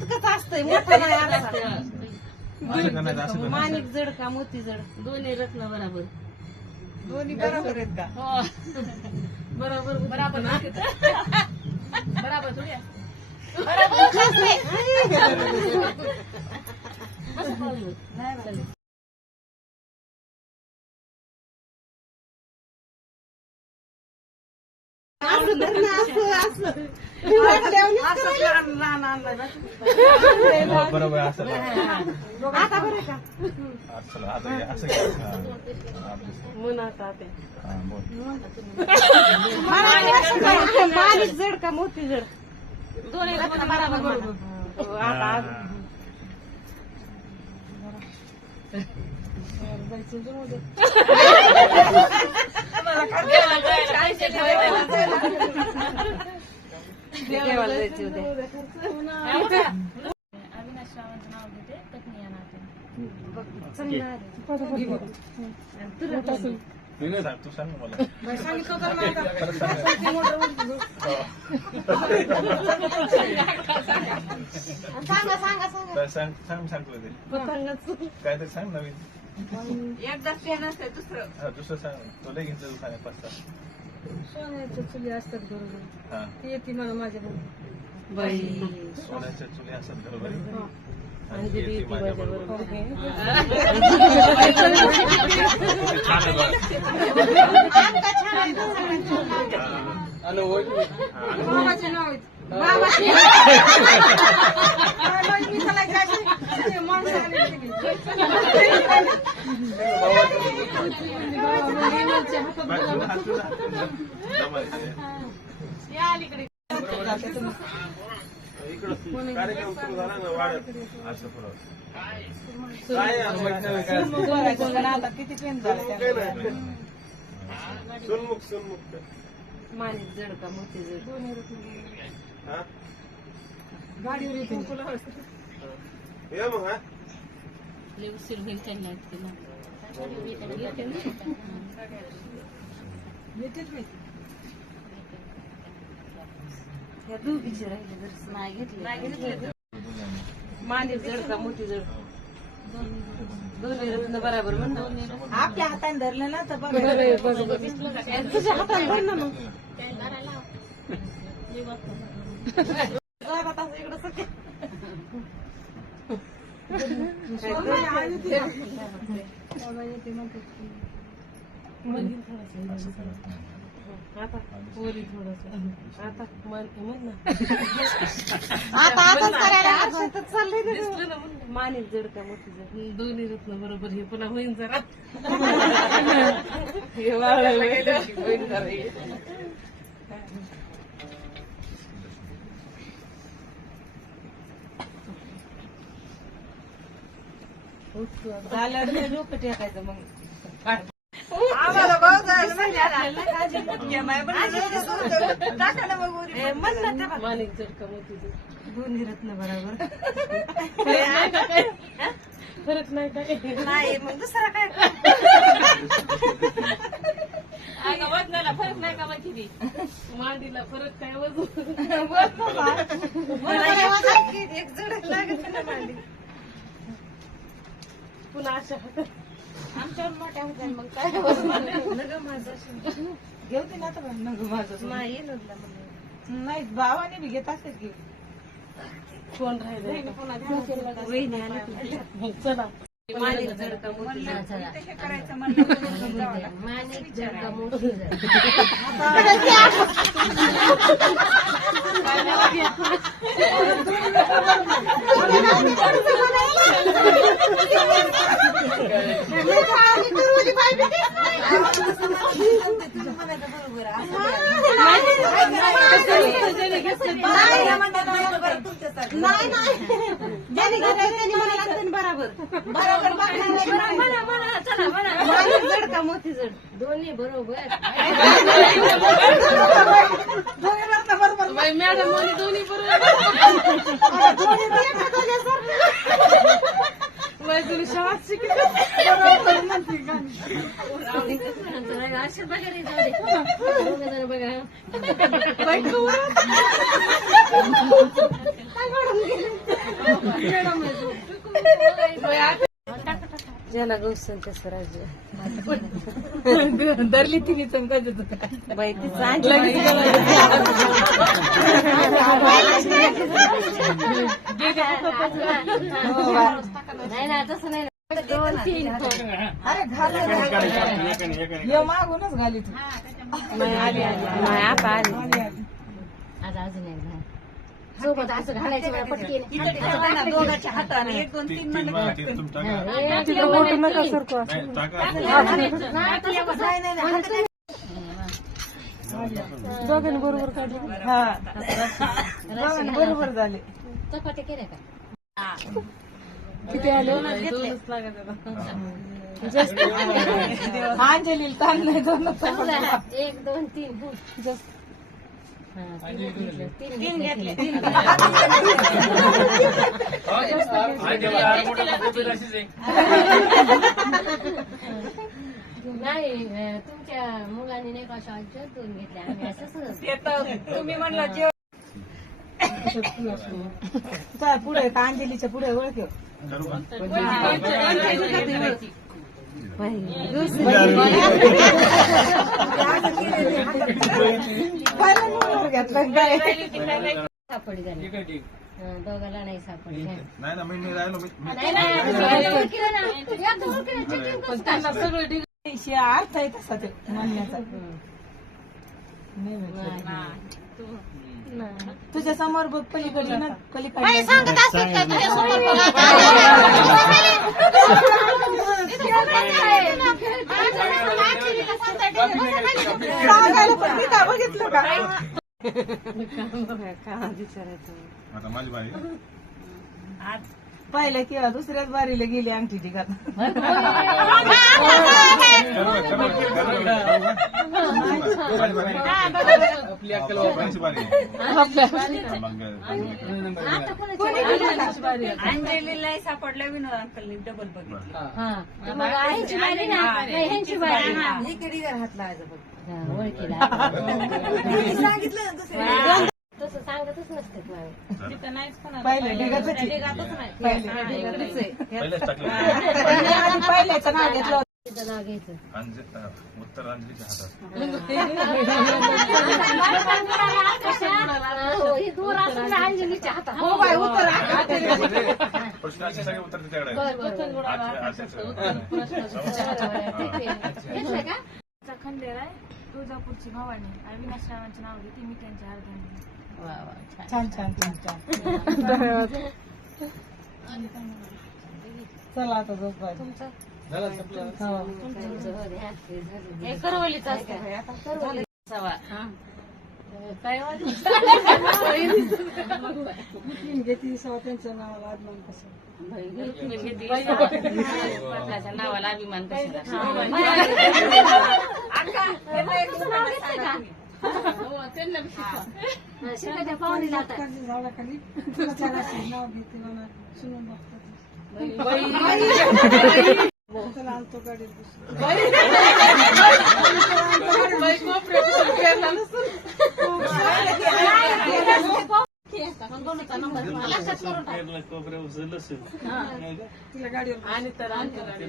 कसं असतंय मोठं नाही आरसा. माणिक जड का मोती जड? दोन्ही रत्न बराबर. दोन्ही बरोबर आहेत का? हो. बरोबर बराबर बराबर थोडी आहे. असं बोल. माणिक माणिक जड का मोती जड? दोन्ही बराबर बरोबर. पैसे ठेवायला अविनाश रावांचं नाव घेते पत्नी या तू सांग मला तर सांग. काय सांग काय तरी सांग नवीन एकदा दुसरं दुसरं सांग तुला घेतलं तू सांग पाच सहा सोन्याच्या चुली असतात बरोबर हा ती येते मला माझ्या बरोबर बाई सोन्याच्या चुली असतात बरोबर. आणि ती येते माझ्या छान आहे बघ. बाबाचे नाव आहेत. बाबाचे नाही. कार्यक्रम सुरू झाला ना असं पुढं. किती पेन झाले. सोनमुख सोनमुख माणिक जड का मोती जड हा गाडीवर येते ये मग हा लय उशीर होईल त्यांना तिला. येते ना. येतेच नाही या दोघीचे राहिले जर नाही घेतले माणिक जड का मोती जड दोन्ही रत्न बराबर आपल्या हाताने धरलं ना तर बघा तुझ्या हाताने धर ना मग जोरात असं इकडं सगळं. आता पोरी थोडस आता मन म्हण ना आता आताच करायला लागलं. चाललंय ते. म्हणलं. माणिक जड का मोती जड दोन्ही रत्न बरोबर हे पुन्हा होईन जरा हे वाळायला झालं तर डोकं टेकायचं मग. आम्हाला भाऊ जायला म्हणजे ना. दोन्ही रत्न बरोबर. फरक नाही काय? नाही मग दुसरा काय? अगं वजनाला फरक नाही का मग किती मांडीला फरक काय वजन? एक जड लागत ना मांडी. पुन्हा अशा आमच्यावर मोठ्या होत्या मग काय? नग माझं घेऊ दे ना तर नग माझं नाही नगला नाही भावाने बी घेत असेल की. कोण राहिलं चला. माणिक का. माणिक जर का जर. नाही नाही ज्याने घेतलं त्याने मला लागतं ना बराबर. बराबर म्हणा म्हणा चला म्हणा माणिक जड का मोती जड दोन्ही बरोबर. मॅडम म्हणे दोन्ही बरोबर. असेच बघा रे, जाऊ दे. दोघं जण बघा. ज्याला गौसन त्याचं राज्य धरली तिने चमकायचं बाई तिचं आणलं नाही ना तसं नाही दोन तीन अरे घाल ये मागूनच घाली तू. नाही आली आली. आता आली. आता अजून एकदा सोबत असं घालायचं मला पटकी दोघांच्या हाताने. एक दोन तीन टाका. दोघांनी बरोबर काढलं. हा. दोघांनी बरोबर झाले. चपात्या केल्या का किती आले? अंजली ताण नाही दोन. एक दोन तीन हा, तीन घेतले. तीन घेतले. नाही तुमच्या मुलांनी नाही का शॉर्ट दोन घेतले? आम्ही असं तुम्ही म्हणला जेव पुढे अंजलीच्या पुढे ओळख झाली दोघाला नाही सापडली नाही ना मी राहिलो अर्थ आहे तसा ते म्हणण्याचा तुझ्या समोर बघ पलीकडे ना पलीकडे सांगायला पण मी काय बघितलं का का विचारायचं आता माझी बाई पाहिलं किंवा दुसऱ्याच बारीला गेली? माझी बाई आता कोणाची अंजलीला सापडल्या विनोद अंकलनी डबल बघितलं. हा. हे. हा, ओळखीला. सांगितलं तसं सांगतच नसते ढिगातच पहिलेच हातात प्रश्नाचे सगळे उत्तर तिच्याकडे खंडेराय तुळजापूरची भवानी अविनाश रावांचे नाव घेते मी त्यांच्या अर्ध्याने छान. छान छान छान धन्यवाद चला आता तुमचं हो. हे करवलीचं असतं. आता करवली. हा. काय वाटलं? पाटलाच्या नावाला अभिमान कशाला तुझं नाव घेतलं का? हा, शिकाच्या पाहुणीला आता.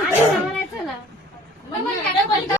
आणि म्हणायचं ना. मग म्हणते डबल बाबांनीच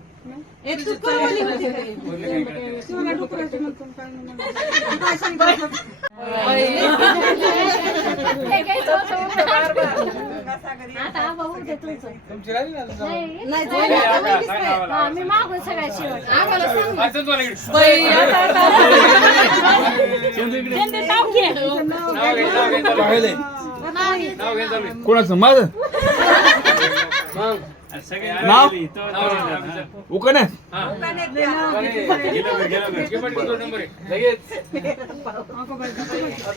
तू कसं ए, तू करवली होती तुमचं? नाही नाही काय लगेच काय? हा, मी मागून सगळ्यात शेवट आम्हाला सांग. कोणाचं माझं नाव? हा. लगेच.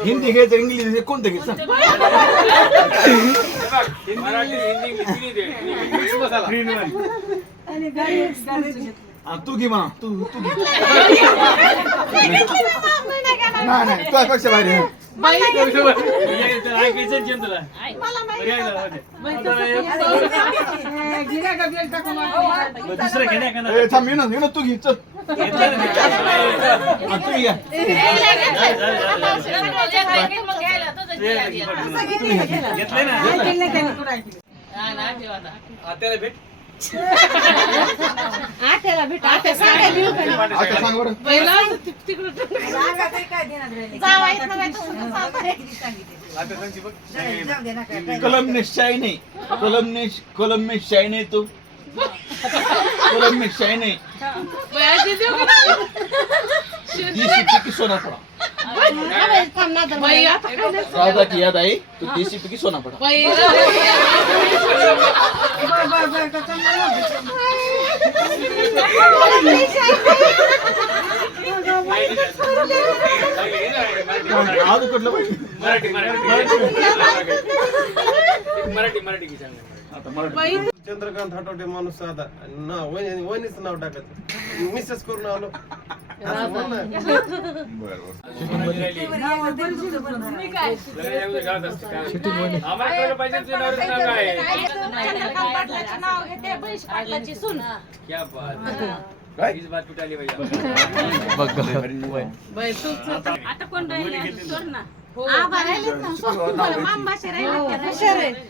हिंदी घ्यायचं इंग्लिश कोणतं घ्यायचं तू घे म्हणा तू तू घे नाही नाही तुझ्यापेक्षा भारी आहे. हे ऐकायचं तुला. दुसरं का? ए, थांब विनोद विनोद तू घे चल. ना. हा, तू घ्या. घेतलंय. आत्याला भेट? आता सांग. बरं. नाही कलम ने शायने कलम ने कलम में शायने तो. कलम में शायने देसी पिकी सोना पड़ा. राजा की याद आई तो देसी पिकी सोना पड़ा बरं, बरं, बरं, कसं नाही. आज कुठलं पाहिजे मराठी मराठी मराठी मराठी की सांग आता मराठी चंद्रकांत हटवटे माणूस साधा ना वहिनी वहिनीचं नाव टाकायचं मिसेस करून आलो आता कोण राहिले सोड ना आबा ना सोड तुम्हाला मामाशी राहिले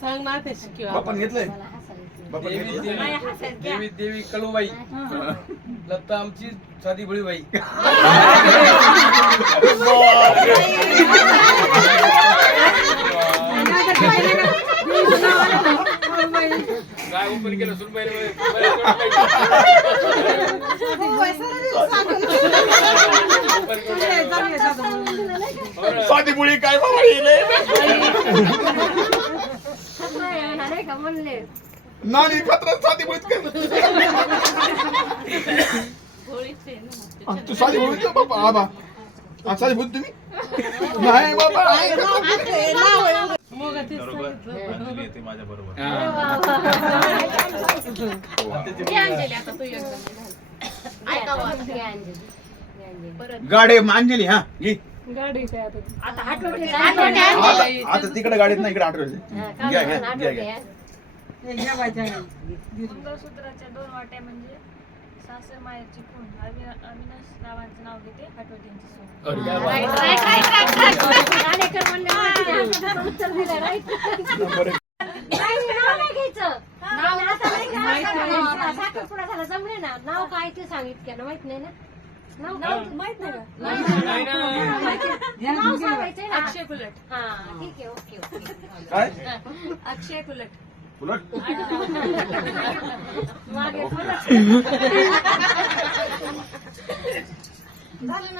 सांग ना ते शिकवा आपण घेतलंय. बापन देवी घेतलं? देवी. देवी देवी कळूबाई. लत्ता आमची साधी भळीबाई काय ओपन केलं? सुन साधी मुळी काय बाबा नानी खतरा साधी काय? हा, तू साधी का बाबा? आबा. हा, साधी मुळी तुम्ही? नाही बाबा. अंजली आता तू एक ऐका अंजली गाडे मांजली हा घे आता. आठवडे आता आता तिकडे गाडीत नाही इकडे आठवले घ्या घ्या घ्या घ्या. हे. मंगळसूत्राच्या दोन वाट्या म्हणजे सासर माहेरची खून. अवि- अविनाश रावांचं नाव घेते क्या बात. जमले ना. नाव काय ते सांगितलं ना माहीत नाही ना? नाव माहीत नाही नाही. ना. नाव सांगायचंय ना. अक्षय कुलट. हा ठीक आहे ओके ओके. अक्षय कुलट. उलट मागे